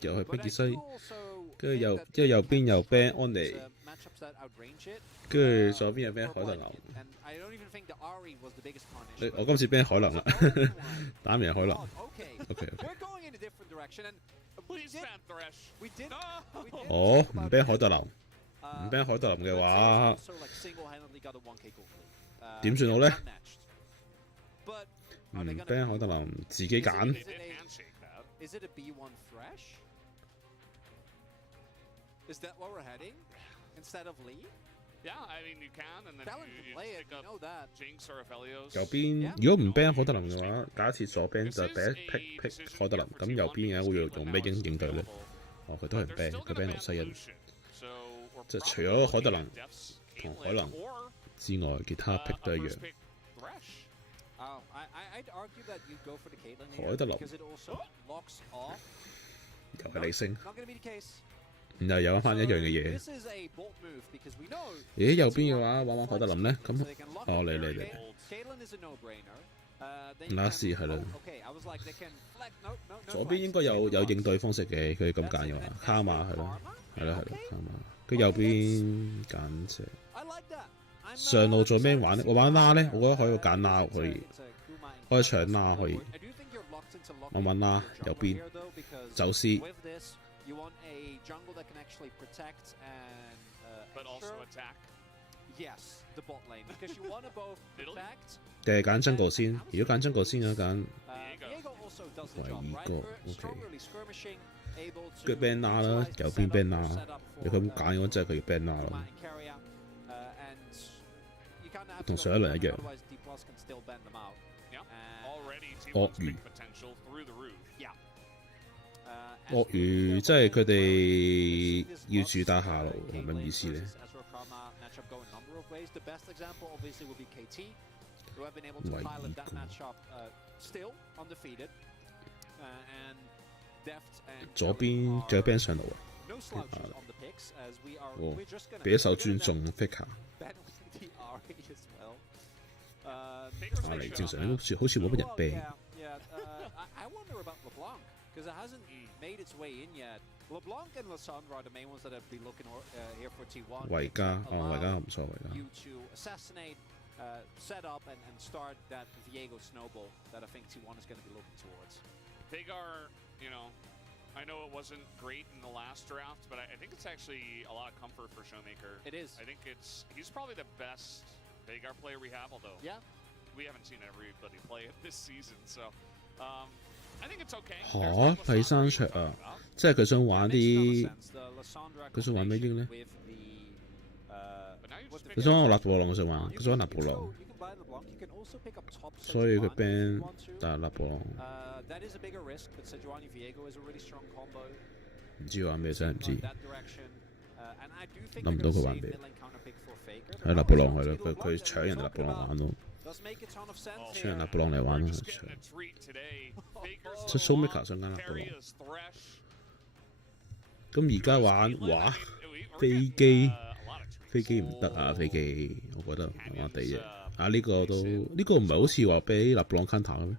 又係冰傑西，跟住右邊又 ban 安妮，跟住左邊又 ban 海特林。我今次 ban 海能啦，打唔贏海能。OK。哦，唔 ban 海特林，唔 ban 海特林嘅話，點算好咧？唔 ban 海特林，自己揀。Is that what we're heading instead of Lee? Yeah, I mean you can, and then you pick up Jinx or Aphelios. 右邊如果唔 ban 海特林嘅話，假設左邊就第一 pick 海特林，咁右邊嘅會用咩應對咧？哦，佢都係唔 ban，佢 ban 盧西恩，即係除咗海特林同海能之外，其他 pick 都一樣。海特林又係理性。然後又翻一樣嘅嘢。咦，右邊嘅話玩海特林咧，咁哦嚟，嗱試係啦。左邊應該有應對方式嘅，佢咁揀嘅話，卡馬係咯，卡馬。佢右邊揀隻上路做咩玩咧？我玩拉咧，我覺得可以揀拉可以搶拉可以。我玩拉右邊走私。You want a jungle that can actually protect and but also attack. Yes, the bot lane because you want to both protect. 定係揀jungle先？如果揀jungle先嘅揀維個 OK。佢 ban 啦，右邊 ban 啦。如果佢咁揀嘅話，即係佢要 ban 啦咯。同上一輪一樣。鱷魚。鱷魚即係佢哋要住打下路，係乜意思咧？左邊仲有 ban 上路啊！哦，俾一手尊重 Faker。阿嚟正常好似冇乜人 ban。Because it hasn't made its way in yet. LeBlanc and Lissandra are the main ones that have been looking here for T1. 維加唔錯，維加。You to assassinate, set up, and start that Viego snowball that I think T1 is going to be looking towards. Veigar, I know it wasn't great in the last draft, but I think it's actually a lot of comfort for Showmaker. It is. I think he's probably the best Veigar player we have, although we haven't seen everybody play it this season, so.嚇！第三場啊，即係佢想玩啲，佢想玩咩英咧？佢想玩納布朗，想玩，佢想玩納布朗，所以佢 ban 但係納布朗。唔知玩咩真係唔知，諗唔到佢玩咩。係納布朗係咯，佢搶人哋納布朗玩咯。搶人納布朗嚟玩咯，出 Showmaker 想揀納布朗。咁而家玩畫飛機唔得啊！飛機我覺得麻麻地啫。啊呢個唔係好似話俾納布朗 counter 嘅咩？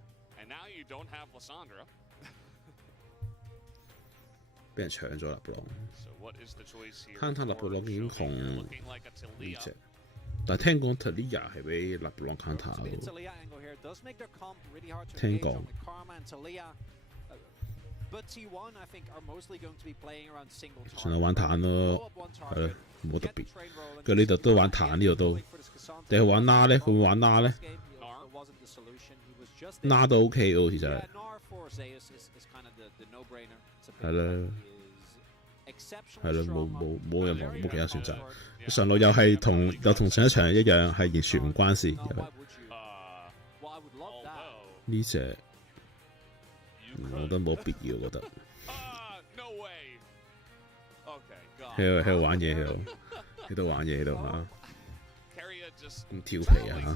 俾人搶咗納布朗。counter 納布朗已經窮呢隻。但係聽講 Talia 係俾納布朗 counter 嘅，聽講。算係玩彈咯，係咯，冇特別。佢呢度都玩彈，呢度都。定係玩拉咧？佢會玩拉咧？拉都 OK 喎，其實。係啦。係咯，冇任何冇其他選擇。上路又同上一場一樣，係完全唔關事。呢隻我覺得冇必要，我覺得。喺度玩嘢，喺度玩嘢喺度嚇，咁調皮啊！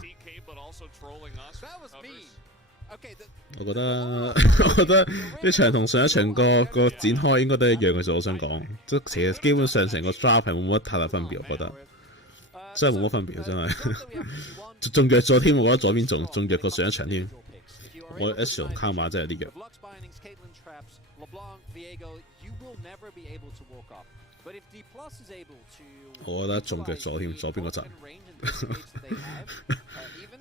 我覺得呢場同上一場個展開應該都一樣嘅啫。我想講，即其實基本上成個 draft 係冇乜太大分別，我覺得真係冇乜分別，真係。仲弱咗添，我覺得左邊仲弱過上一場添。我 S 同卡馬真係有啲弱。我覺得仲弱咗添，左邊嗰陣。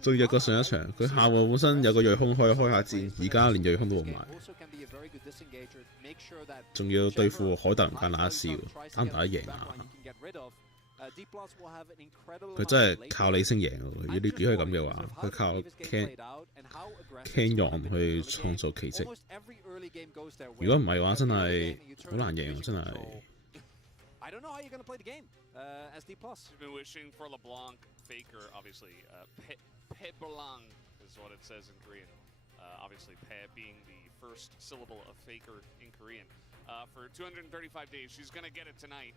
仲弱過上一場，佢下鑊本身有個鋭空可以開下戰，而家連鋭空都冇埋。仲要對付海特唔間那斯，打唔打得贏啊？佢真係靠理性贏喎！如果你可以咁嘅話，佢靠 Canyon 去創造奇蹟。如果唔係嘅話，真係好難贏，真係。I don't know how you're going to play the game as D+. We've been wishing for LeBlanc, Faker, obviously. Peblang is what it says in Korean. Obviously, Pe being the first syllable of Faker in Korean. For 235 days, she's going to get it tonight.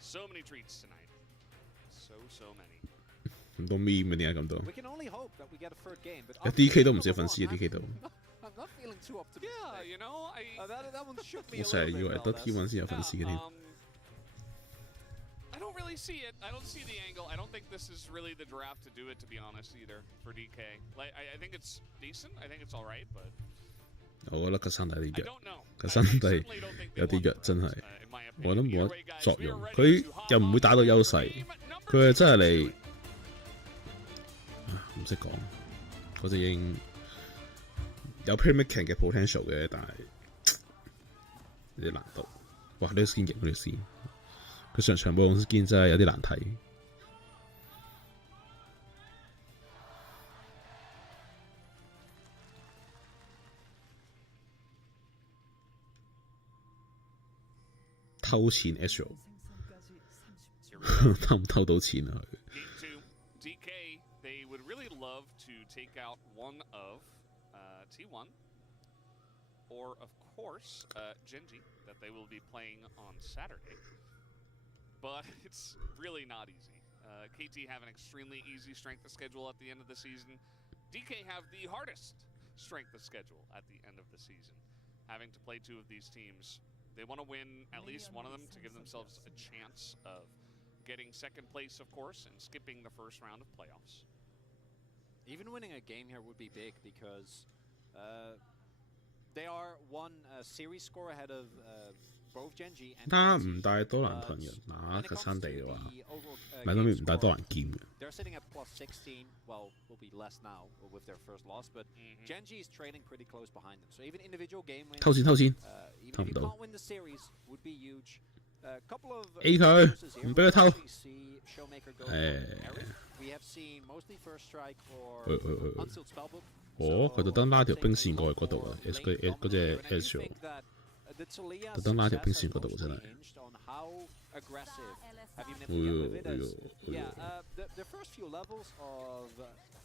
So many treats tonight. So many. 咁多 meme 嘅點解咁多？ We can only hope that we get a third game. 有 DK 都唔少粉絲嘅 DK 度。I'm not feeling too optimistic. Yeah, you know, that one shook me a 我成日 little 以為 bit. 得 T1 先有粉絲嘅添。I don't really see it. I don't see the angle. I don't think this is really the draft to do it, to be honest, either, for DK. Like, I think it's decent. I think it's all right, but 我覺得佢身體有啲 I 弱， don't know. 佢身體有啲弱，真係。我都冇乜作用。佢又唔會打到優勢，佢係真係嚟唔識講。嗰隻已經有 playmaking 嘅 potential 嘅，但係有啲難度。哇！呢個 skin 型，呢個 skin， 佢上場冇用 skin 真係有啲難睇。偷錢 Astro 偷唔偷到錢啊？佢 DK, they would really love to take out one of T1, or of course Genji, that they will be playing on Saturday. But it's really not easy. KT have an extremely easy strength of schedule at the end of the season. DK have the hardest strength of schedule at the end of the season, having to play two of these teams. They want to win at least one of them to give themselves a chance of getting second place, of course, and skipping the first round of playoffs. Even winning a game here would be big because they are one series score ahead of both Genji and 打唔帶多人盾人打佢山地嘅話，咪諗住唔帶多人劍嘅。They're sitting at +16. Well, will be less now with their first loss, but Genji is trailing pretty close behind them. So even individual game wins, 偷錢， even if 偷唔 you 到。 can't win the series, would be huge. Couple of A 佢， losses here. 唔俾佢偷。 We see Showmaker go for Eric. We have seen mostly first strike or unsealed spellbook. 哦，佢特登拉條兵線過去嗰度啊！嗰隻 Astro 特登拉條兵線嗰度真係。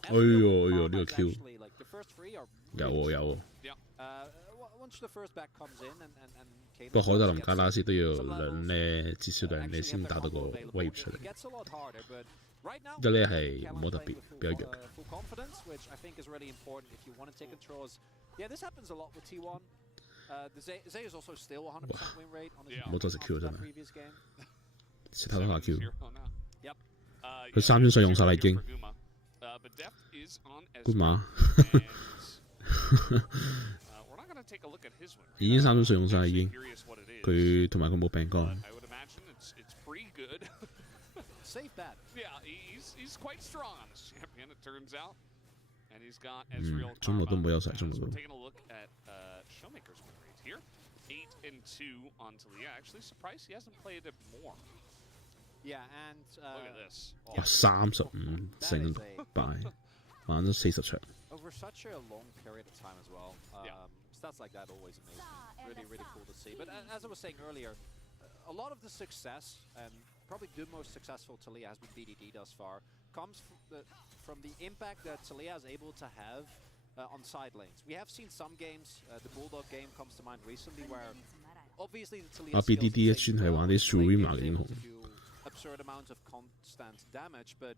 哎呦呢個 Q 有喎有喎。不過海特林加拉斯都要兩呢，至少兩呢先打到個 wave 出嚟。一呢係冇特別比較弱嘅。冇再食 Q 真係，食太多下 Q。佢三張水用晒啦已經。good 馬。已經三張水用晒已經。佢同埋佢冇病乾。中路都冇優勢，中路都。8-2 on Talia. Actually, surprised he hasn't played it more. Yeah, and look at this. 哇，35勝6敗，玩咗40場。 Over such a long period of time as well. Stats like that always amazing. Really, really cool to see. But as I was saying earlier, a lot of the success and probably the most successful Talia has been BDD thus far comes from the impact that Talia is able to have on side lanes. We have seen some games, the Bulldog game comes to mind recently, where obviously the Talia BDD 專係玩啲 Shurima 嘅英雄。 absurd amounts of constant damage, but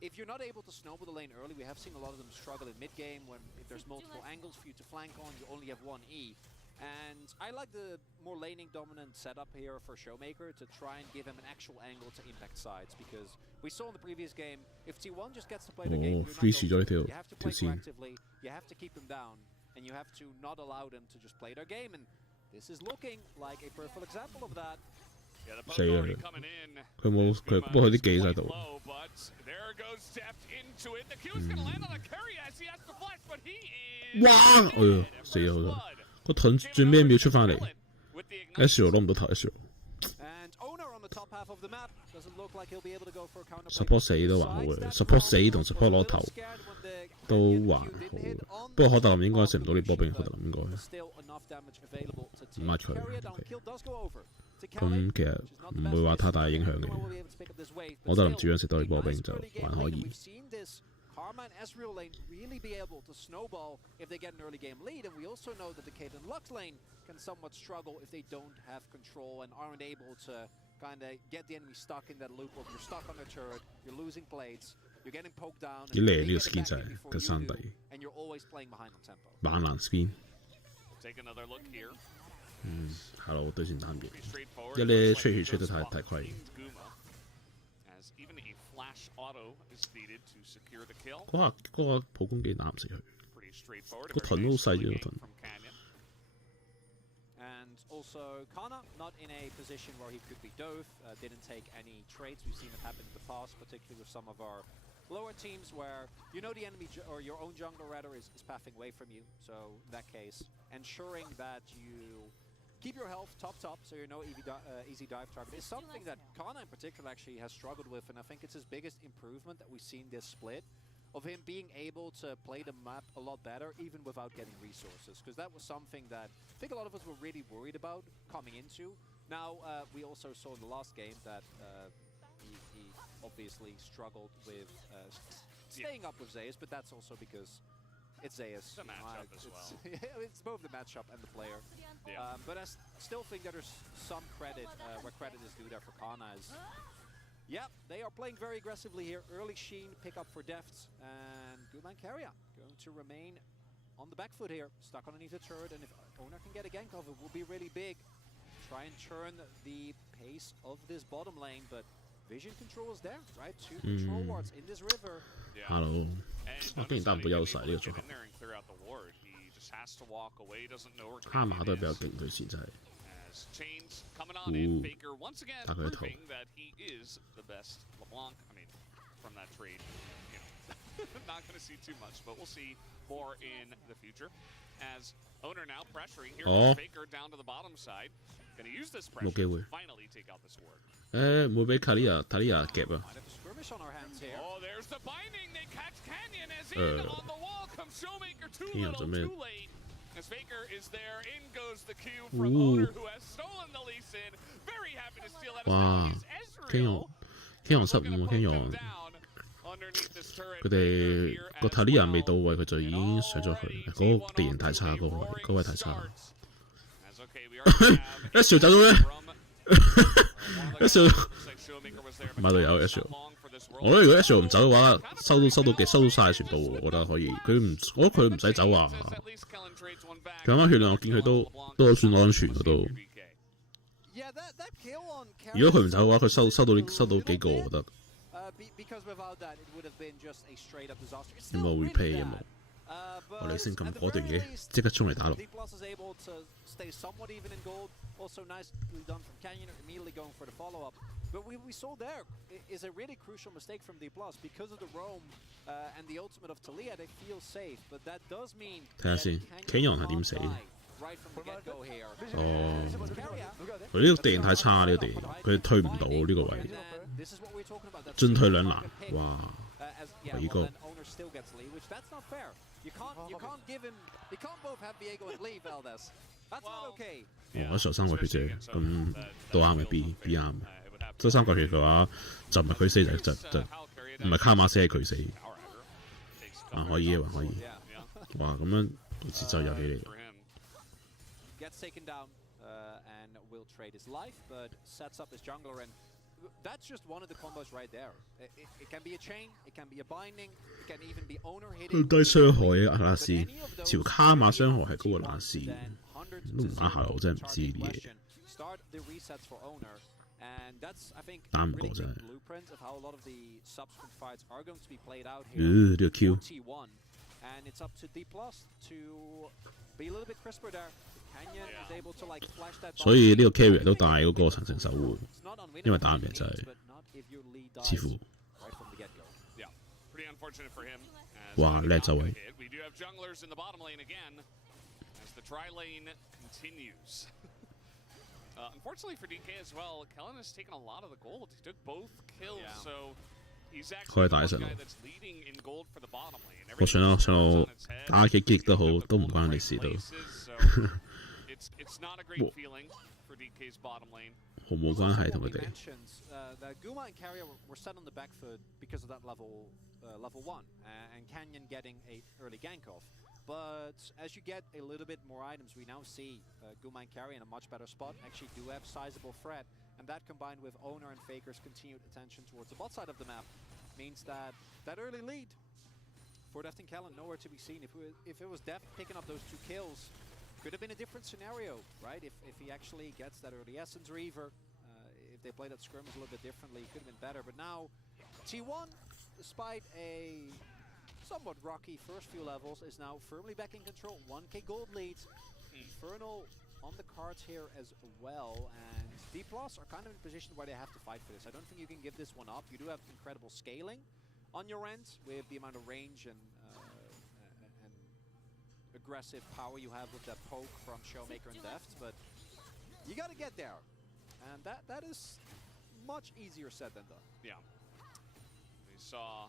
if you're not able to snowball the lane early, we have seen a lot of them struggle in mid game when if there's multiple angles for you to flank on, you only have one E. And I like the more laning dominant setup here for Showmaker to try and give him an actual angle to impact sides, because we saw in the previous game, if T1 just gets to play the game, you're not going to, you have to play proactively, you have to keep them down, and you have to not allow them to just play their game, and this is looking like a perfect example of that. 死啦！佢冇佢，不過佢啲技喺度。哇！哎呀，死咗好多！個盾最尾一秒出翻嚟 ，S 攞唔到頭 S。support 死都還好嘅 ，support 死同 support 攞頭都還好嘅。不過可特林應該食唔到呢波兵，可特林應該唔抹佢。咁其實唔會話太大影響嘅。可特林主樣食到呢波兵就還可以。Karma and Ezreal lane really be able to snowball if they get an early game lead, and we also know that the Cade and Lux lane can somewhat struggle if they don't have control and aren't able to kind of get the enemy stuck in that loop of you're stuck on the turret, you're losing plates, you're getting poked down, and you're always playing behind on tempo. 猛男 skin。 Hello 對戰單邊，一咧出血出得太虧。嗰個普攻幾打唔死佢，個盾都好細啫個盾。And also Kana not in a position where he could be dove, didn't take any trades. We've seen it happen in the past, particularly with some of our lower teams where you know the enemy or your own jungler rather is pathing away from you. So in that case, ensuring that you keep your health top, so you're no easy dive target is something that Kana in particular actually has struggled with, and I think it's his biggest improvement that we've seen this split, of him being able to play the map a lot better even without getting resources, because that was something that I think a lot of us were really worried about coming into. Now we also saw in the last game that he obviously struggled with staying up with Zeus, but that's also because it's Zeus. The matchup as well. It's both the matchup and the player. But I still think that there's some credit where credit is due there for Kana. Yeah, they are playing very aggressively here. Early Sheen pick up for Defts, and Guman Carrier going to remain on the back foot here, stuck underneath the turret, and if Owner can get a gank off, it will be really big. Try and turn the pace of this bottom lane, but vision control is there, right? 2 control wards in this river. Hello， 我竟然打唔到優勢呢個組合。哈馬都係比較勁，佢前真係。打佢一頭。Not going to see too much, but we'll see more in the future. As Owner now pressuring here, Faker down to the bottom side. Going to use this pressure to finally take out the sword. 唔會俾塔利亞夾啊！ Oh, there's the binding. They catch Canyon as in on the wall comes Showmaker too little, too late. As Faker is there, in goes the Q from Owner, who has stolen the Lee Sin. Very happy to steal that. Wow, Canyon 失誤啊 ，Canyon。 佢哋個塔利亞未到位，佢就已經上咗去。嗰個地形太差，嗰位太差。一兆走咗咩？一兆買到有一兆。我覺得如果一兆唔走嘅話，收到晒全部，我覺得可以。我覺得佢唔使走啊。佢啱啱血量，我見佢都算安全嘅都。如果佢唔走嘅話，佢收到幾個，我覺得。 有冇 replay 有冇？我哋先咁果斷嘅，即刻衝嚟打落。Also nicely done from Canyon, immediately going for the follow-up. But we saw there is a really crucial mistake from D+. Because of the roam and the ultimate of Talia, they feel safe. But that does mean 睇下先 ，Canyon 係點死？哦，佢呢個地形太差，呢個地形佢推唔到呢個位，進退兩難。哇！呢個。 我受3個血啫，咁都啱嘅 B 啱。即係3個血嘅話，就唔係佢死就唔係卡馬死係佢死。還可以嘅，還可以。哇，咁樣節奏遊戲嚟。That's just one of the combos right there. It can be a chain, it can be a binding, it can even be owner hitting. 低傷害啊，阿拉斯，條卡馬傷害係高過阿拉斯。都唔啱下，我真係唔知呢啲嘢。打唔過真係。呢個 Q。所以呢個 carry 都帶嗰個神聖守護，因為打唔贏真係似乎。哇！叻就係。Unfortunately for DK as well, Kellen has taken a lot of the gold. He took both kills, so he's 可以 actually 打 the 上 guy 路。 that's leading in gold for the bottom lane. 我上路打幾擊都好，都唔關你事都。It's not a great feeling for DK's bottom lane. 毫無關係同佢哋。Guma and Carrier were set on the back foot because of that level 1, and Canyon getting a early gank off. But as you get a little bit more items, we now see Guma and Carrier in a much better spot. Actually do have sizable threat, and that combined with Owner and Faker's continued attention towards the bot side of the map means that that early lead for Deft and Kellen nowhere to be seen. If it was Deft picking up those 2 kills, could have been a different scenario, right? If he actually gets that early Essence Reaver, if they play that scrimmage a little bit differently, it could have been better. But now, T1, despite a somewhat rocky first few levels, is now firmly back in control. 1k gold leads. Infernal on the cards here as well, and D+ are kind of in a position where they have to fight for this. I don't think you can give this one up. You do have incredible scaling on your end with the amount of range and aggressive power you have with that poke from Showmaker and Deft, but you got to get there, and that is much easier said than done. Yeah, we saw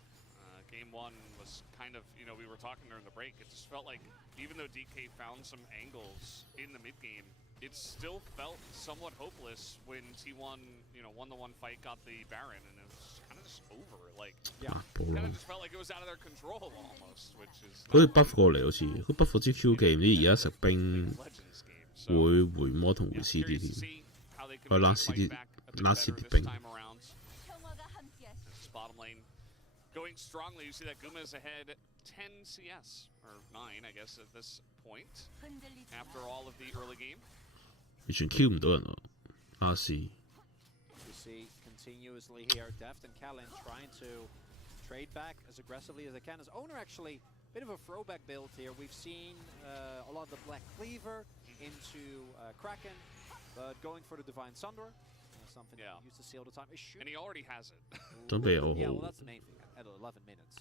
game 1 was kind of, you know, we were talking during the break, it just felt like even though DK found some angles in the mid game, it still felt somewhat hopeless when T1, you know, won the 1 fight, got the Baron, and it was kind of just over. Like, yeah, kind of just felt like it was out of their control almost, which is 好似 buff 過嚟好似，佢 buff 支 Q 技唔知而家食兵會回魔同回 CD 添，可以拉 CD 兵。Bottom lane going strongly. You see that Guma is ahead 10 CS, or 9, I guess, at this point, after all of the early game. 完全 Q 唔到人喎，RC。 You see continuously here, Deft and Kellen trying to trade back as aggressively as they can. As Owner actually, a bit of a throwback build here. We've seen a lot of the Black Cleaver into Kraken, but going for the Divine Sunder. Something that you used to see all the time. And he already has it. Yeah, well, that's the main thing. At 11 minutes.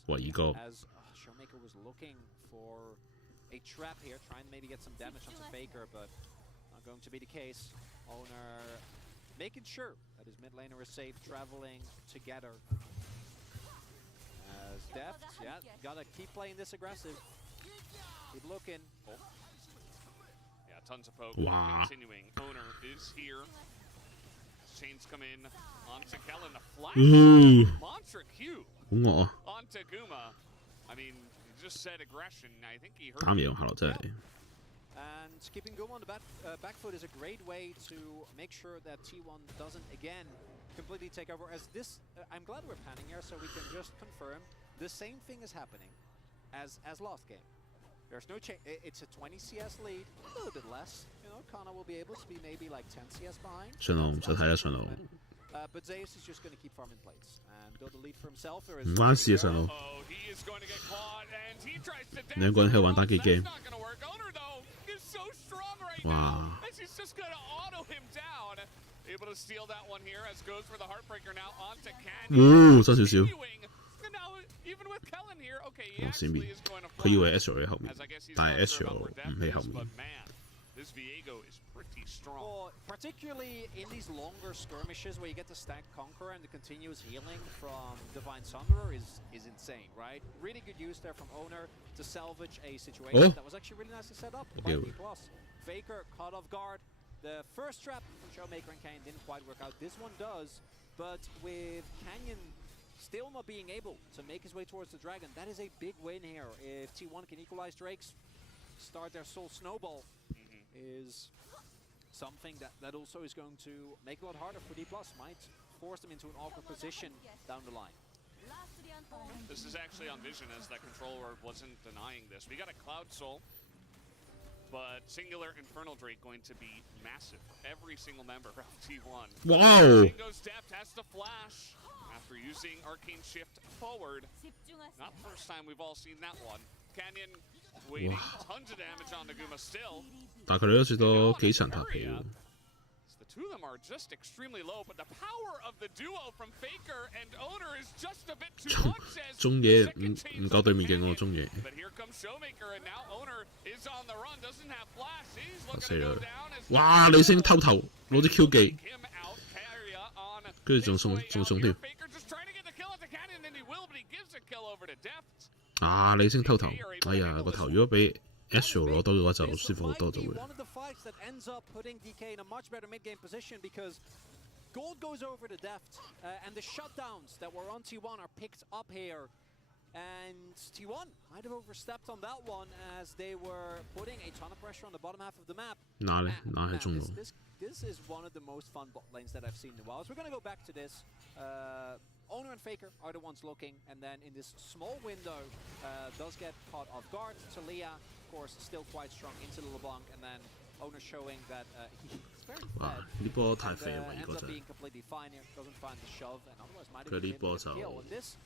As Showmaker was looking for a trap here, trying to maybe get some damage onto Faker, but not going to be the case. Owner making sure that his mid laner is safe, traveling together. As Deft, yeah, gotta keep playing this aggressive. Keep looking. Oh. Yeah, tons of poke. Continuing. Owner is here. Chains come in onto Kellen, a flash monster Q onto Guma. I mean, he just said aggression. I think he heard. And keeping Guma on the back foot is a great way to make sure that T1 doesn't again completely take over. As this, I'm glad we're panning here, so we can just confirm the same thing is happening as last game. There's no change. It's a 20 CS lead, a little bit less. You know, Kana will be able to be maybe like 10 CS behind. But Zeus is just going to keep farming plates and build a lead for himself. Oh, he is going to get caught, and he tries to dance. That's not going to work. Owner, though, is so strong right now, as he's just going to auto him down. Able to steal that one here, as goes for the Heartbreaker now onto Canyon. And now, even with Kellen here, okay, he actually is going to fly. As I guess he's not sure about where Deft is, but man, this Viego is pretty strong. Well, particularly in these longer skirmishes where you get to stack Conqueror and the continuous healing from Divine Sunderer is insane, right? Really good use there from Owner to salvage a situation that was actually really nicely set up by D+. Faker caught off guard. The first trap from Showmaker and Canyon didn't quite work out. This one does, but with Canyon still not being able to make his way towards the Dragon, that is a big win here. If T1 can equalize Drakes, start their Soul Snowball, is something that also is going to make it a lot harder for D+. Might force them into an awkward position down the line. This is actually on Vision, as that controller wasn't denying this. We got a Cloud Soul. But singular Infernal Drake going to be massive for every single member of T1. 와우! Bingo's depth has to flash after using Arcane Shift forward. Not the first time we've all seen that one. Canyon waiting, tons of damage on Naguma still. 但係佢哋都最多幾層塔皮喎。 The two of them are just extremely low, but the power of the duo from Faker and Owner is just a bit too much. 中野唔夠對面勁喎，中野。 But here comes Showmaker, and now Owner is on the run, doesn't have flash. He's 死 looking to 啦 go down as 哇！李星偷頭攞啲 Q 技， him out. Carrier on 跟住仲 his 送 way 仲 out 送 here. 添。 Faker just trying to get the kill at the cannon, and he will, but he gives a kill over to Deft. 啊！李星偷頭，哎呀個頭如果俾 Astro 攞到嘅話就舒服好多就會。 One of the fights that ends up putting DK in a much better mid-game position because Gold goes over to Deft, and the shutdowns that were on T1 are picked up here. And T1 might have overstepped on that one as they were putting a ton of pressure on the bottom half of the map. 嗱咧，嗱喺中路。 This is one of the most fun bot lanes that I've seen in a while. So we're going to go back to this. Owner and Faker are the ones looking, and then in this small window, does get caught off guard. Talia, of course, still quite strong into the LeBlanc, and then Owner showing that he's very 哇！ fed. 呢波太肥啦，而 Ends 家 up 真係 being completely fine here. Doesn't find the shove, and otherwise might have佢 been 呢波 able to 就 get the kill. And this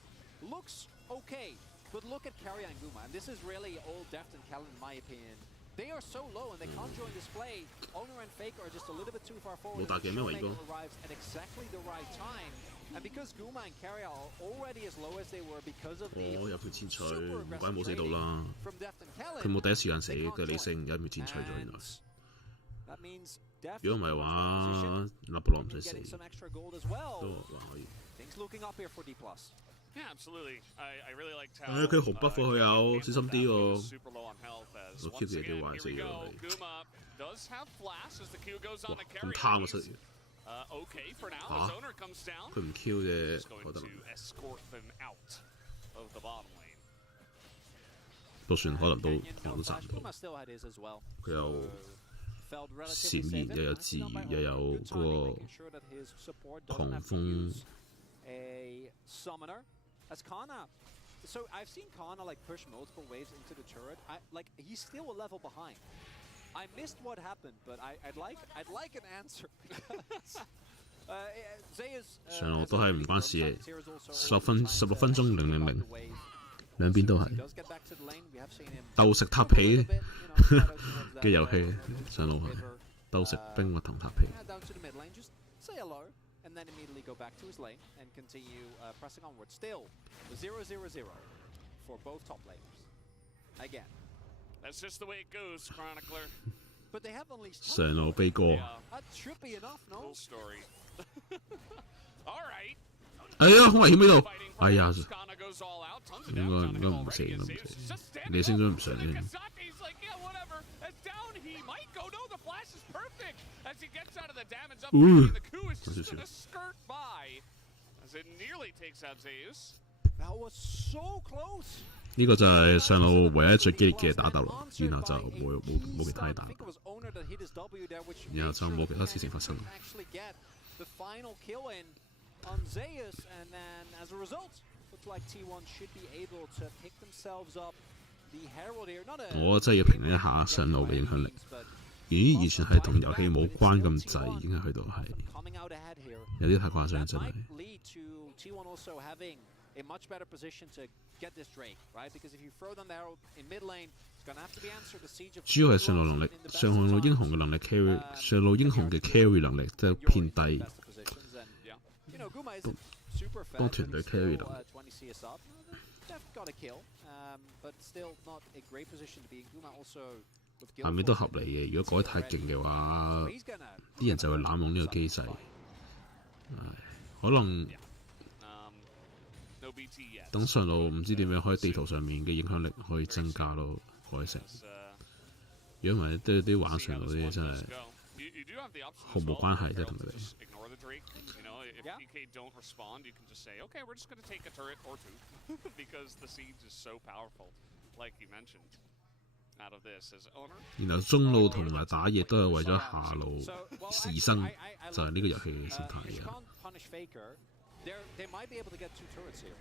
looks okay, but look at Carry and Guma, and this is really all Deft and Callan in my opinion. They are so low and they can't join this play. Owner and Faker are just a little bit too far forward. 冇打嘅咩喎， Showmaker 而家 arrives at exactly the right time. And because Guma and Carry are already as low as they were because of the 哦，有條前取， super 唔怪 aggressive 冇死到啦。 from Deft and Callan, 佢冇第一時間死 they can't 嘅李 join. 星有條前取咗原來。 That means Deft 如果唔係 in a much better position. 話，立布朗唔 And 使 getting 死， some extra gold as well. 都還可以。 Things looking up here for D+. Yeah, absolutely. I really liked how. 佢紅 buff 喎，佢有小心啲喎。 Super low on health as 我 once keep 住 again, 啲壞 here 死 we 咗 go. 佢。 Guma does have flash as the Q goes on 哇！ to 咁 carry. 貪啊 He's, 失業。 okay for now. 嚇 His owner comes down. 佢唔 Q 啫， Just 我 going 覺 to 得 escort them out of the bottom lane. 都算可能都 Canyon, 可能 no 都賺 flash. 到。 Guma still had his as well. 佢有 Felt 閃 relatively 現 safe. 又有 Nicely 自 done by 又 Owner. 有 Good 嗰 timing, 個 making sure that his support doesn't 狂 have to 風 use a summoner. As Kana, so I've seen Kana like push multiple waves into the turret. Like he's still a level behind. I missed what happened, but I'd like an answer because Zeus 上路都係唔關事嘅 here is also 16分鐘000 the wave. 兩邊都 He 係 does get back to the lane. We have seen him 鬥食塔 move a 皮 little bit, you know, shadow towards that, 嘅遊戲，上路係 river. 鬥食冰或同塔皮。 Head down to the mid lane, just say hello, and then immediately go back to his lane and continue pressing onward. Still, 0-0-0 for both top laners. Again. That's just the way it goes, Chronicler. But they have unleashed 上路悲歌。 Yeah, That should be enough, no? cool story. All right. 哎呀，好危險呢度！ Fighting 哎呀， for Kana goes all out. Tons of 應 damage 該 on 應 him 該唔死， already 應 as 該唔 Zeus 死 is just。standing 李星都 up. 唔上 And 嘅。 Kasaki's like, yeah, whatever. As down he might go. No, the flash is perfect. As he gets out of the damage up, Ooh. and the coup is just Position. going to skirt by. As it nearly takes out Zeus. That was so close. 呢個就係上路唯一最激烈嘅打鬥咯，然後就冇其他嘢打 I，think it was Owner that hit his W there, which 然後 made 就 sure 冇 that 其他事情發生 Canyon。couldn't actually get the final kill in on Zeus, and then as a result, looks like T1 should be able to pick themselves up the Herald here. Not a 我真係要評論一下上路嘅影響力。咦，完全係同遊戲冇關咁滯，已經去到係 coming out ahead here. 有啲太誇張 That 真係 might。lead to T1 also having a much better position to get this Drake, right? Because if you throw them there in mid lane, it's gonna have to be answered. The siege of 主要係上路能力，上路英雄嘅能力 carry， 上路英雄嘅 carry 能力真係偏低。 Yeah. You know, Guma isn't super fast, 幫團隊 but he's carry still, 能力。 20 CS up. Def got a kill, but still not a great position to be in. Guma also with guild 下面都合 force 理嘅，如果改得太勁嘅話 so，he's gonna 啲人就會濫用呢個機制。唉，可能 No BT yet. 等上路唔知點樣可以地圖上面嘅影響力可以增加咯，改成。 As, 如果唔係都有啲玩 see 上 how 路 this 啲 one 真 does 係 go. You do have the option 毫 as 無 well, 關係啫 Herald, 同 to 佢哋。 just ignore the Drake. You know, if Yeah. DK don't respond, you can just say, okay, we're just going to take a turret or two because the siege is so powerful, like you mentioned. Out of this as owner. 然後中路同埋打野都係為咗下路 So, well, 而 actually, 生， I 就係 like 呢個 this. 遊戲嘅生 If 態 you 嘅。 can't punish Faker, they might be able to get 2 turrets here,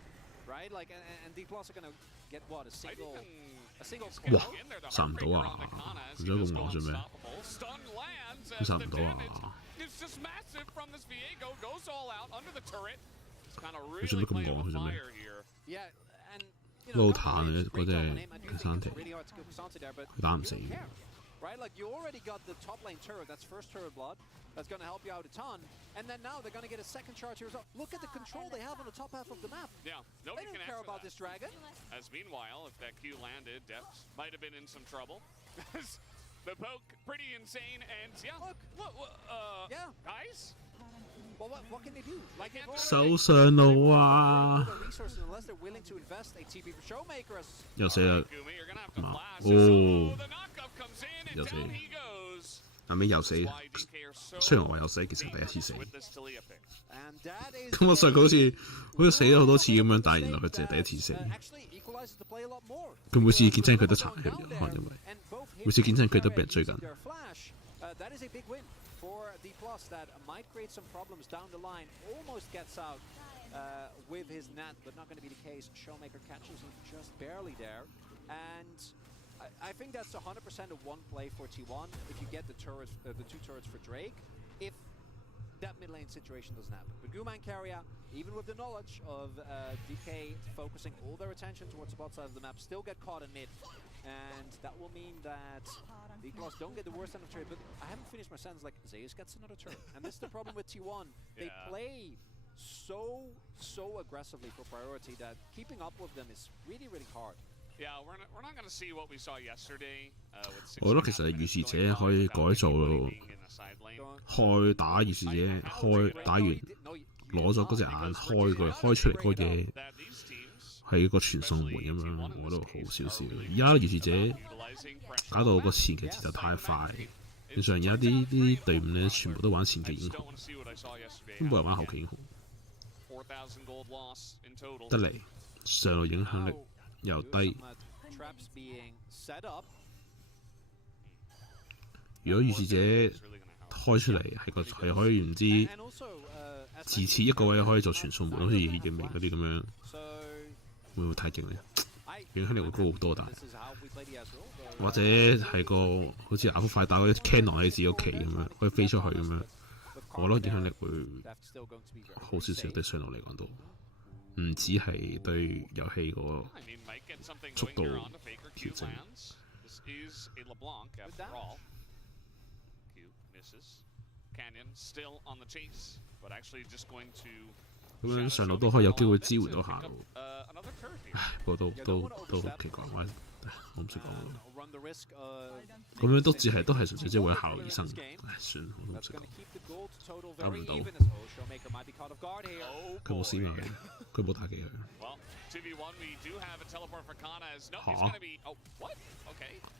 right? Like, and D+ are gonna get what, a Might single even 哇！殺唔到啊！佢咗咁耐做咩？佢殺唔到啊！佢做咩咁戇？佢做咩？撈炭嘅嗰隻山田，佢打唔死。Right, like you already got the top lane turret, that's first turret blood, that's going to help you out a ton, and then now they're going to get a second charge here as well. Look at the control they have on the top half of the map. Yeah, They nobody don't can care answer about that. this dragon. As meanwhile, if that Q landed, Depth might have been in some trouble. The poke, pretty insane, and yeah, Yeah. guys? Well, what can they do? Like they've 手上路啊！ the resources unless they're willing to invest a TP for Showmaker as 又死啦！ Gumi, you're gonna have to 嘛 flash. 哦 The knockup comes in, and 又死 down he goes. 後尾又死。 Why DK are so 雖然我話又死，其實第一次死。 with this Talia pick. and that is 咁我上佢好似死咗好多次咁樣，但係原來佢淨係第一次死。 actually equalizes the play a lot more. 佢每次見真佢都殘血嘅，可能因為 And both 每次見真佢都俾人追緊。 their flash, that is a big win for D Plus that might create some problems down the line. Almost gets out with his net, but not going to be the case. Showmaker catches him just barely there, and I think that's 100% a one play for T1 if you get the turrets, the two turrets for Drake. If that mid lane situation doesn't happen, but Guman Carrier, even with the knowledge of DK focusing all their attention towards the bot side of the map, still get caught in mid. And that will mean that the Plus don't get the worst end of trade, but I haven't finished my sentence. Like, Zeus gets another turn. And this is the problem with T1. They play so aggressively for priority that keeping up with them is really hard. Yeah, we're not going to see what we saw yesterday. With 我覺得其實預示者可以改造開打預示者，開打完攞咗嗰隻眼開出嚟嗰嘢。係一個傳送門咁樣，我覺得好少少。而家預示者搞到個前期節奏太快，正常而家啲隊伍咧全部都玩前期英雄，都冇人玩後期英雄。得嚟上路影響力又低。如果預示者開出嚟係可以唔知自設一個位可以做傳送門，好似夜明嗰啲咁樣。會唔會太勁咧？影響力會高好多，但係或者係個好似亞夫快打嗰啲 cannon 喺自己屋企咁樣，可以飛出去咁樣，我覺得影響力會好少少對上路嚟講都，唔止係對遊戲個速度調整。咁樣上路都可以有機會支援到下路。唉，不過都好奇怪，我唔識講喎。咁樣都係純粹即係為下路而生。唉，算我都唔識講。搞唔到，佢冇閃埋，佢冇打機佢。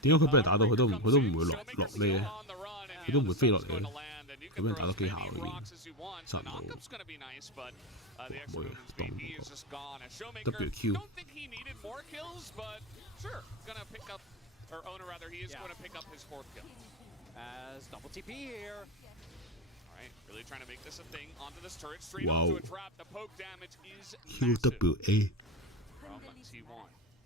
點解佢俾人打到佢都唔會落呢嘅？佢都唔會飛落嚟嘅。佢俾人打到幾下已經殺唔到。冇嘢，當唔到。WQ。哇！QWA。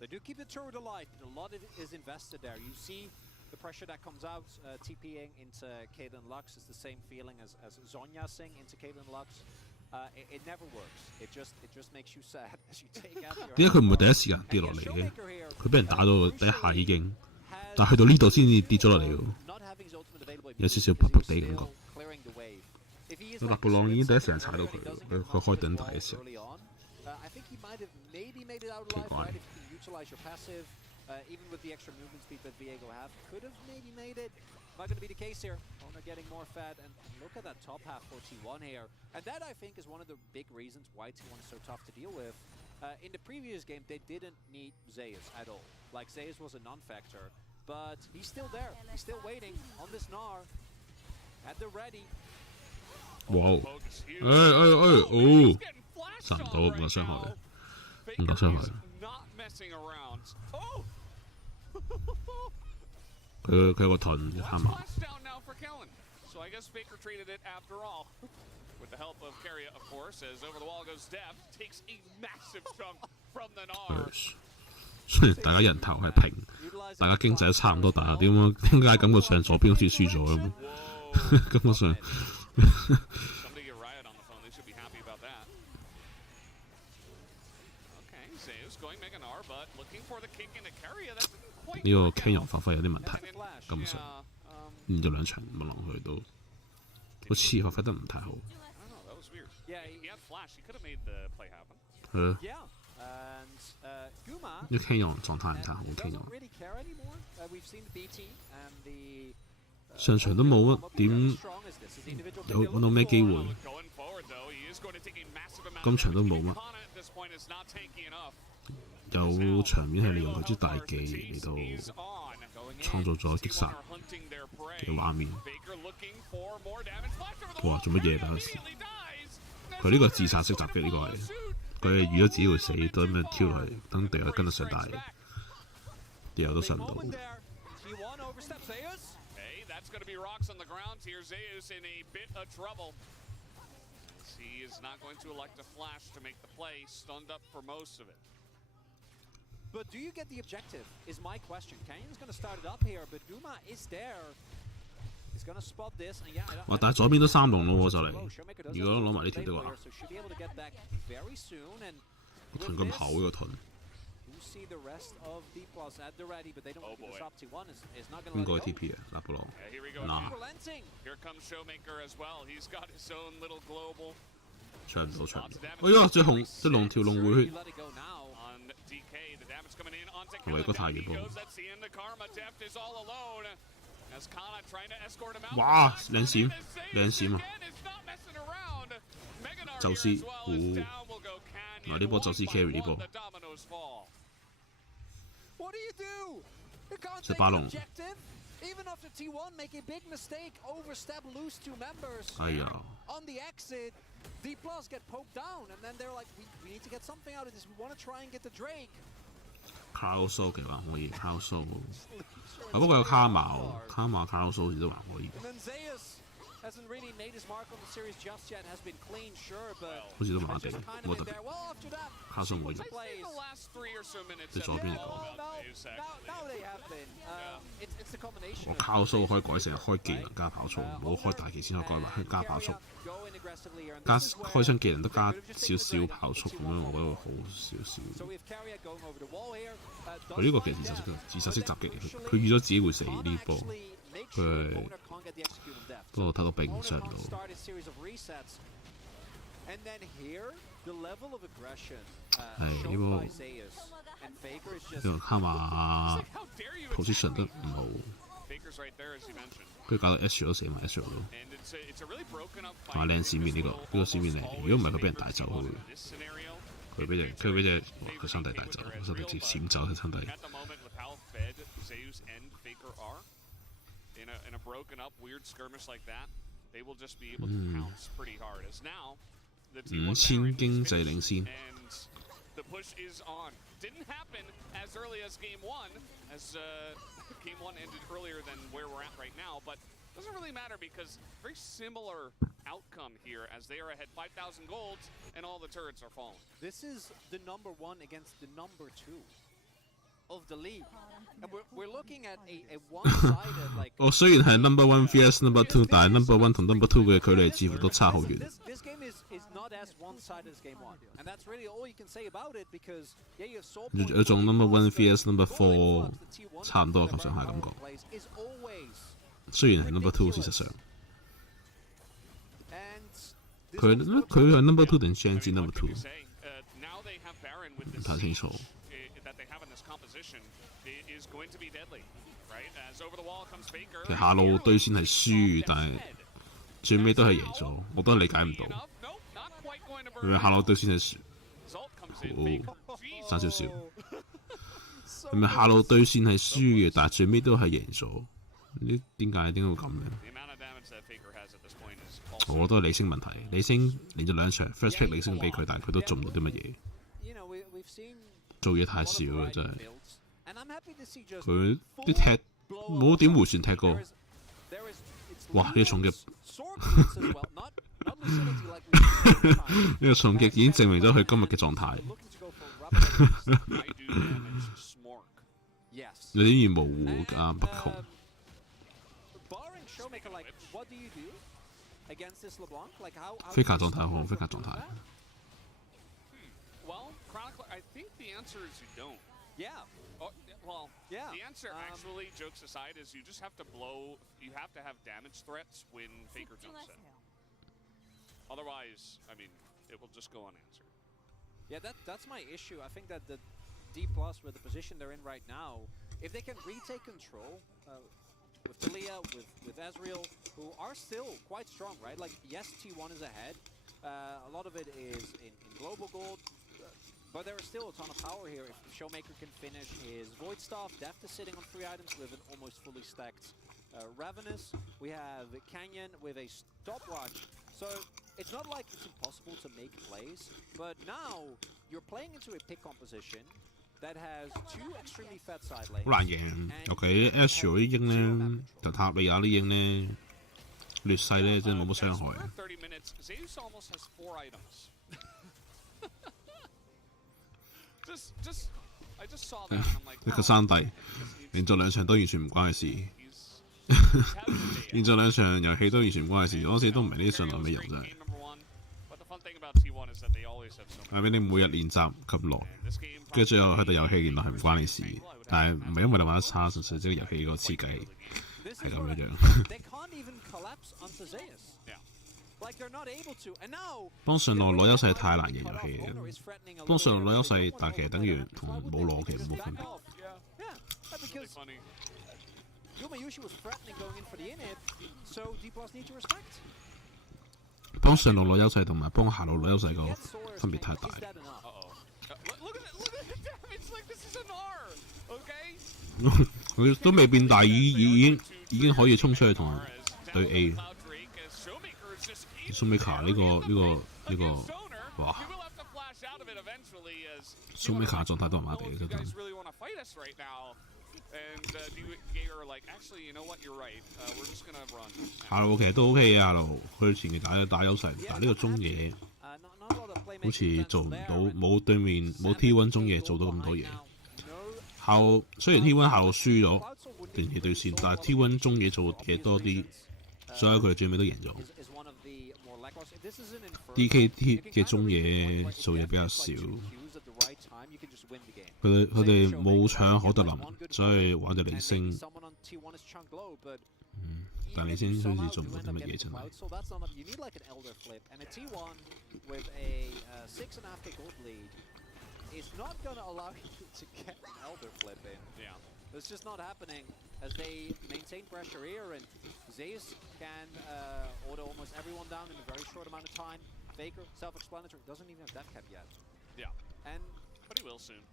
They do keep the turret alive, and a lot is invested there. You see the pressure that comes out, TPing into Caitlyn Lux is the same feeling as Zonya Singh into Caitlyn Lux. It never works. It just makes you sad as you take out your. 點解佢唔會第一時間跌落嚟嘅？佢俾人打到第一下已經，但係去到呢度先至跌咗落嚟喎，有少少噗噗地感覺。勒布朗已經第一時間踩到佢，佢開頂大嘅時候。奇怪。Utilize your passive, even with the extra movement speed that Viego have, could have maybe made it. Not going to be the case here. Owner getting more fed, and look at that top half for T1 here. And that, I think, is one of the big reasons why T1 is so tough to deal with. In the previous game, they didn't need Zeus at all. Like, Zeus was a non-factor, but he's still there. He's still waiting on this Gnar. At the ready. 哇！哦！殺唔到，唔夠傷害，唔夠傷害。佢有個盾嘅卡嘛。So I guess Faker traded it after all. With the help of Carrier, of course, as over the wall goes Depth, takes a massive chunk from the Gnar. 雖然大家人頭係平，大家經濟都差唔多，但係點解感覺上左邊好似輸咗咁？感覺上。呢個 Canyon 發揮有啲問題，根本上練咗2場冇落去都好似發揮得唔太好。係咯，呢 Canyon 狀態唔太好 ，Canyon 上場都冇乜點有揾到咩機會，今場都冇乜。有場面係利用佢支大技嚟到創造咗擊殺嘅畫面。哇！做乜嘢啊？佢呢個自殺式襲擊，呢個係佢預咗自己會死，都咁樣跳落去，等隊友跟得上，但係隊友都上唔到。But do you get the objective? Is my question. Canyon's going to start it up here, but Duma is there. He's going to spot this, and yeah. 哇！但係左邊都3龍咯喎，就嚟。如果攞埋呢條的話，個盾咁厚呢個盾。邊個 TP 啊？拿布羅。嗱。搶唔到，搶唔到。哎呀！隻龍條龍回血。維哥太遠波，哇！靚閃啊！宙斯，嗱呢波宙斯 carry 呢波，隻巴龍，哎呀！卡奧蘇其實還可以，卡奧蘇，不過有卡馬卡奧蘇好似都還可以，好似都麻麻地，冇特別。卡蘇冇用，即係左邊嚟講，我卡奧蘇可以改成開技能加跑速，唔好開大技先可以改埋加跑速，開槍技能都加少少跑速咁樣，我覺得會好少少。佢呢個其實自殺式襲擊嚟，佢預咗自己會死呢波，佢不過睇到並上唔到。係呢波呢個卡馬 position 得唔好，跟住搞到 H 都死埋 H 都，同埋靚閃面呢個閃面靚，如果唔係佢俾人帶走佢俾隻佢兄弟帶走，兄弟直接閃走佢兄弟。5000經濟領先。The push is on. Didn't happen as early as game one, game one ended earlier than where we're at right now, but doesn't really matter because very similar outcome here as they are ahead 5,000 golds and all the turrets are falling. This is the number 1 against the number 2 of the league, and we're looking at a one-sided like. 我雖然係 number 1 vs number 2，但係 number 1同 number 2嘅距離似乎都差好遠。This game is not as one-sided as game 1, and that's really all you can say about it because yeah, you have so. 有種 number 1 vs number 4差唔多咁上下感覺。雖然係 number 2，事實上。佢係 number 2定 Shanzi number 2？唔太清楚。其實下路對線係輸，但係最尾都係贏咗，我都理解唔到。因為下路對線係輸，好爭少少。係咪下路對線係輸嘅，但係最尾都係贏咗？呢點解會咁嘅？我覺得係理星問題。理星連咗2場 first pick 理星俾佢，但係佢都做唔到啲乜嘢。做嘢太少啦，真係。佢啲踢冇點回旋踢過。哇！呢個重擊，呢個重擊已經證明咗佢今日嘅狀態。有啲模糊啊不窮。Faker 狀態好，Faker 狀態。Well, Chronicler, I think the answer is you don't. Yeah. Oh, well, Yeah. the answer actually, jokes aside, is you just have to you have to have damage threats when Faker jumps in. Otherwise, I mean, it will just go unanswered. Yeah, that's my issue. I think that the D+ with the position they're in right now, if they can retake control with Talia, with Ezreal, who are still quite strong, right? Like, yes, T1 is ahead. A lot of it is in global gold. But there is still a ton of power here. If Showmaker can finish his Void Staff, Deft is sitting on 3 items with an almost fully stacked Ravenous. We have Canyon with a stopwatch. So it's not like it's impossible to make plays, but now you're playing into a pick composition that has 2 extremely fat side lanes. 好難贏，尤其 Astro 啲鷹咧，就塔利亞啲鷹咧，劣勢咧真係冇乜傷害。30 minutes, Zeus almost has 4 items. I just saw that and I'm like, 一個山帝，連續2場都完全唔關佢事。連續2場遊戲都完全唔關佢事，嗰時都唔明呢啲上來咩用真係。係俾你每日練習咁耐，跟住最後去到遊戲原來係唔關你事，但係唔係因為你玩得差，純粹即係遊戲個設計係咁樣。幫上路攞優勢太難贏遊戲嘅，幫上路攞優勢，但其實等於同冇攞其實冇分別。幫上路攞優勢同埋幫下路攞優勢個分別太大。佢都未變大，已經可以衝出去同對 A。蘇美卡呢個哇！蘇美卡狀態都麻麻地嘅真係。下路其實都 OK 嘅，下路佢前期打優勢，但係呢個中野好似做唔到，冇對面冇 T1 中野做到咁多嘢。雖然 T1 下路輸咗連期對線，但係 T1 中野做嘢多啲，所以佢最尾都贏咗。DKT 嘅中野做嘢比較少，佢哋冇搶可特林，所以玩就離星。但離星好似做唔到啲乜嘢真係。It's just not happening as they maintain pressure here, and Zeus can auto almost everyone down in a very short amount of time. Faker, self-explanatory, doesn't even have death cap yet. Yeah, and but he will soon.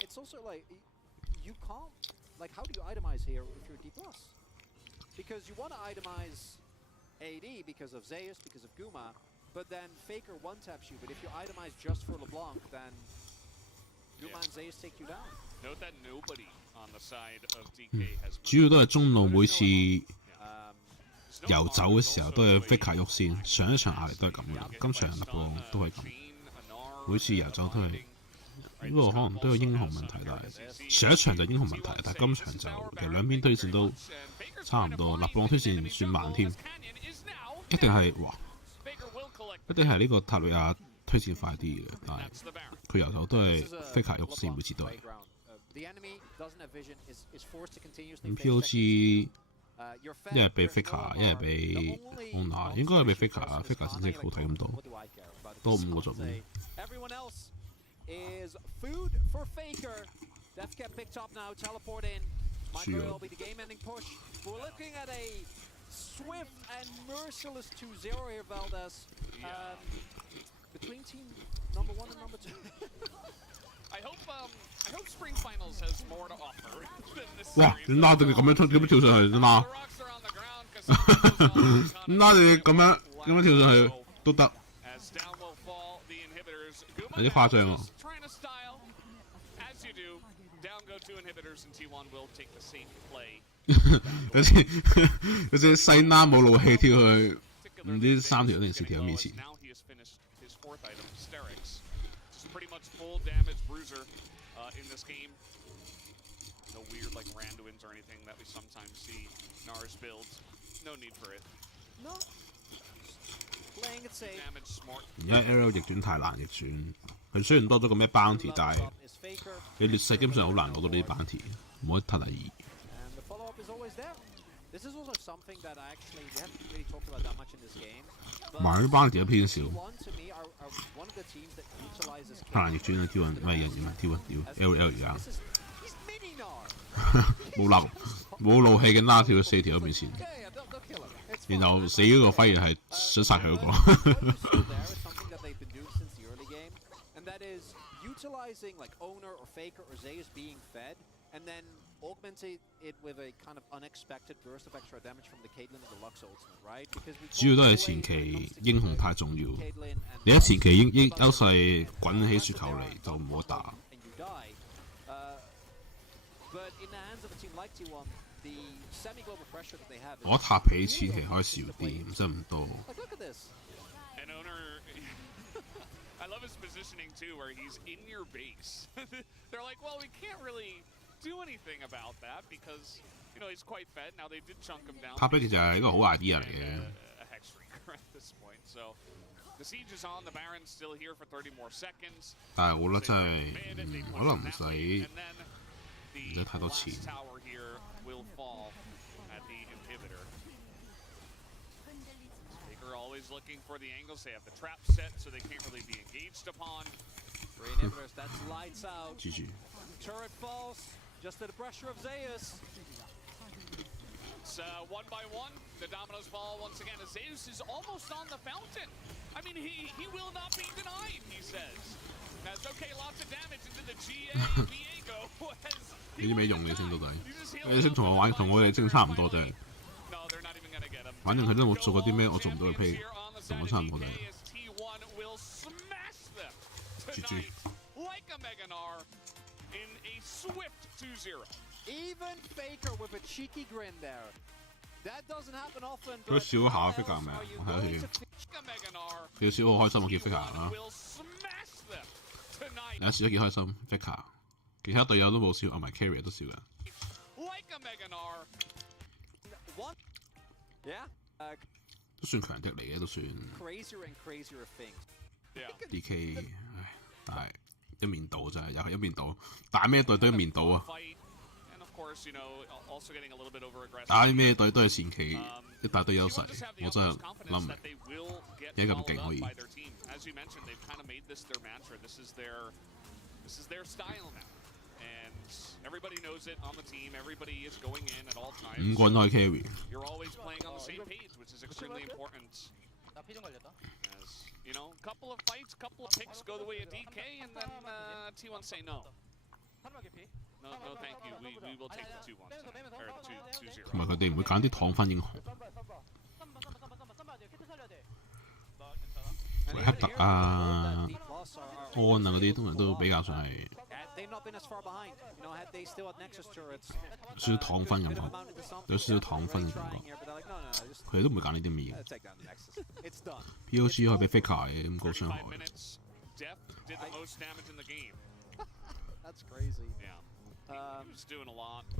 It's also like you can't, like, how do you itemize here if you're D+? Because you want to itemize AD because of Zeus, because of Guma, but then Faker one-taps you. But if you itemize just for LeBlanc, then Guma and Zeus take you down. 主要都係中路每次遊走嘅時候都係 Faker 喐先，上一場壓力都係咁嘅，今場立波都係咁，每次遊走都係，不過可能都有英雄問題，但係上一場就英雄問題，但係今場就其實兩邊推薦都差唔多，立波推薦算慢添，一定係呢個塔利亞推薦快啲嘅，但係佢遊走都係 Faker 喐先，每次都係。MP 好似一係俾 Faker， 一係俾 Ona， 應該係俾 Faker，Faker 成績好睇咁多5個助攻。輸咗。哇！點拉到你咁樣跳上去啫嘛？點拉你咁樣跳上去都得，有啲誇張喎。有隻細拉冇怒氣跳去，唔知3條定4條面前。like rand wins or anything that we sometimes see Nars builds. No need for it. No. Playing it safe. Damage smart. 而家 L 逆轉太難逆轉，佢雖然多咗個咩 bounty， 但係你劣勢基本上好難攞到呢啲 bounty， 冇得太大意義。And the follow-up is always there. This is also something that actually we haven't really talked about that much in this game. 埋啲 bounty 都偏少。T1 to me are one of the teams that utilizes 太難逆轉啦 ！T1 唔係人唔係 T1 屌 L 而家 He's mini Nar. 冇怒氣嘅拉跳到4條喺面前， Okay, they'll kill him. It's 然後死嗰個反而係想殺佢嗰個。 What you see there is something that they've been doing since the early game, and that is utilizing like Owner or Faker or Zeus being fed, and then augmenting it with a kind of unexpected burst of extra damage from the Caitlyn and the Lux ultimate, right? Because 主要都係前期英雄太重要，你喺前期優勢滾起雪球嚟就唔好打。 But in the hands of a team like T1, the semi-global pressure that they have. 我塔皮前期可以少啲，真係唔多。 Like look at this. And Owner, I love his positioning too, where he's in your base. They're like, well, we can't really do anything about that because you know he's quite fed. Now they did chunk him down. 塔皮其實係一個好 idea 嚟嘅。A hex streaker at this point, so the siege is on. The Baron's still here for 30 more seconds. 但係我覺得真係可能唔使。 The last tower here will fall at the inhibitor. Faker always looking for the angles. They have the trap set, so they can't really be engaged upon. For inhibitors, that's lights out. GG. Turret falls, just to the pressure of Zeus. It's one by one. The dominoes fall once again. As Zeus is almost on the fountain. I mean, he will not be denied, he says. That's okay, lots of damage into the GA. Viego has 呢啲咩用你先到底？你識同我玩，同我哋精差唔多啫。反正佢都冇做過啲咩，我做唔到嘅 play， 同我差唔多啫。GG。 Even Faker with a cheeky grin there. That doesn't happen often. 佢笑咗下 Faker 係咪啊？我睇咗佢。佢笑好開心，我見 Faker 啊。有笑得幾開心 ，Faker。 其他隊友都冇笑，唔係 carry 都笑嘅。都算強敵嚟嘅，都算。DK， 唉，但係一面倒真係，又係一面倒，打咩隊都一面倒啊！打咩隊都係前期一大堆優勢，我真係諗唔明，點解咁勁可以？ Everybody knows it on the team. Everybody is going in at all times. 5個人都可以 carry。 You're always playing on the same page, which is extremely important. As you know, a couple of fights, couple of picks go the way of DK, and then T1 say no. No, thank you. We will take the 2-1 or the 2-0. 同埋佢哋唔會揀啲躺分英雄。維克特啊、安啊嗰啲通常都比較上係。 少少躺分感覺，有少少躺分嘅感覺。佢哋都唔會揀呢啲咩嘢。POC 可以俾 Faker 嘅咁高傷害。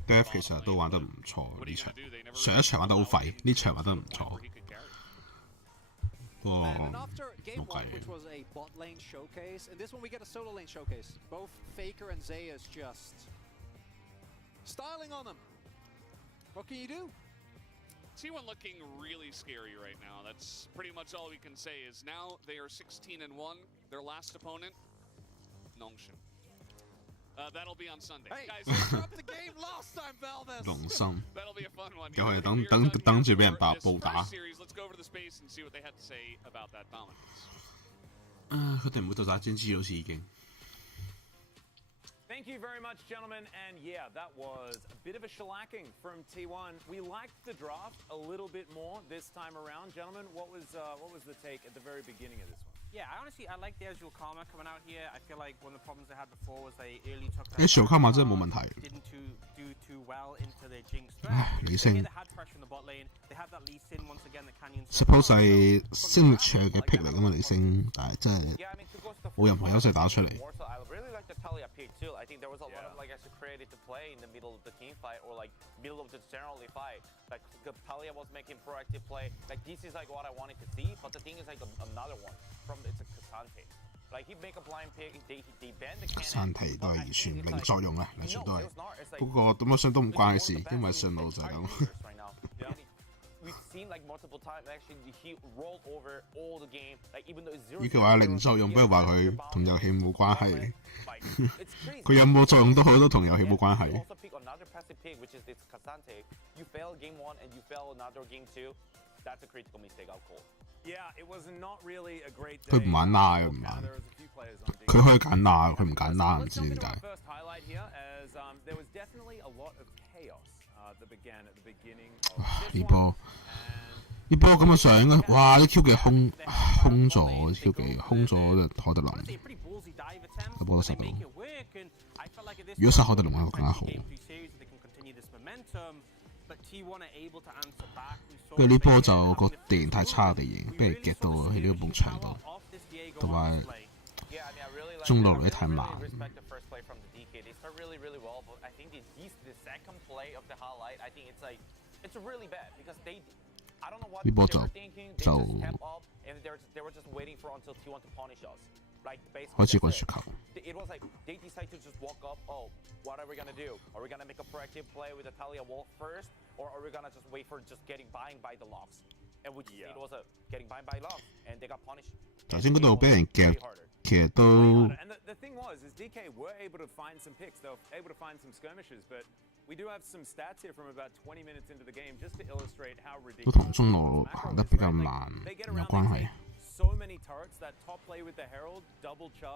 Death 其實都玩得唔錯呢場，上一場玩得好廢，呢場玩得唔錯。 And after game 1, which was a bot lane showcase, and this one we get a solo lane showcase. Both Faker and Zeus just styling on them. What can you do? T1 looking really scary right now. That's pretty much all we can say. Is now they are 16-1. Their last opponent, Nongshin. That'll be on Sunday. Hey, guys, they dropped the game last time, Valdes. 龍心 that'll be a fun one. 又係等住俾人暴打。 Let's go over the space and see what they had to say about that dominance. 佢哋唔會到打專知好似已經。 Thank you very much, gentlemen. And yeah, that was a bit of a shellacking from T1. We liked the draft a little bit more this time around, gentlemen. What was the take at the very beginning of this one? Yeah, I like the Azure Karma coming out here. I feel like one of the problems they had before was they early took Azure Karma 真係冇問題。 didn't do too well into their Jinx threat. 唉，理性。They had pressure on the suppose 係星力場嘅 pick 嚟㗎嘛，李星，但係真係冇任何優勢打出嚟。I think there was a lot of extra creative to play in the middle of the team fight or middle of the generally fight. Talia was making proactive play. This is what I wanted to see, but the thing is another one from it's a Cassante. He make a blind pick, they ban the cannon. 山提都係完全零作用啊，完全都係。不過點樣上都唔關佢事，因為上路就係咁。We've seen multiple times actually he rolled over all the game even though it's 0. 呢句話零作用，不如話佢同遊戲冇關係。佢有冇作用都好，都同遊戲冇關係。Also pick another passive pick, which is this Cassante. You fail game 1 and you fail another game 2. That's a critical mistake I'll call. Yeah, it was not really a great day. 佢唔玩拉嘅唔玩，佢可以揀拉，佢唔揀拉，唔知點解。First highlight here as there was definitely a lot of chaos that began at the beginning of this one. 呢波咁嘅上應該，哇！啲 Q 技空咗 ，Q 技空咗海德林，個波都殺到。如果殺海德林會更加好。跟住呢波就個地形太差嘅地形，俾人夾到喺呢個埲牆度，同埋中路嚟得太慢。呢波就開始個雪球。It was they decide to just walk up. Oh, what are we gonna do? Are we gonna make a proactive play with the Talia wall first, or are we gonna just wait for just getting buying by the locks? And which it was getting buying by locks, and they got punished. 頭先嗰度俾人夾，其實都。And the thing was, is DK were able to find some picks. They were able to find some skirmishes, but we do have some stats here from about 20 minutes into the game, just to illustrate how ridiculous. 都同中路行得比較慢有關係。So many turrets, that top play with the Herald, double charge.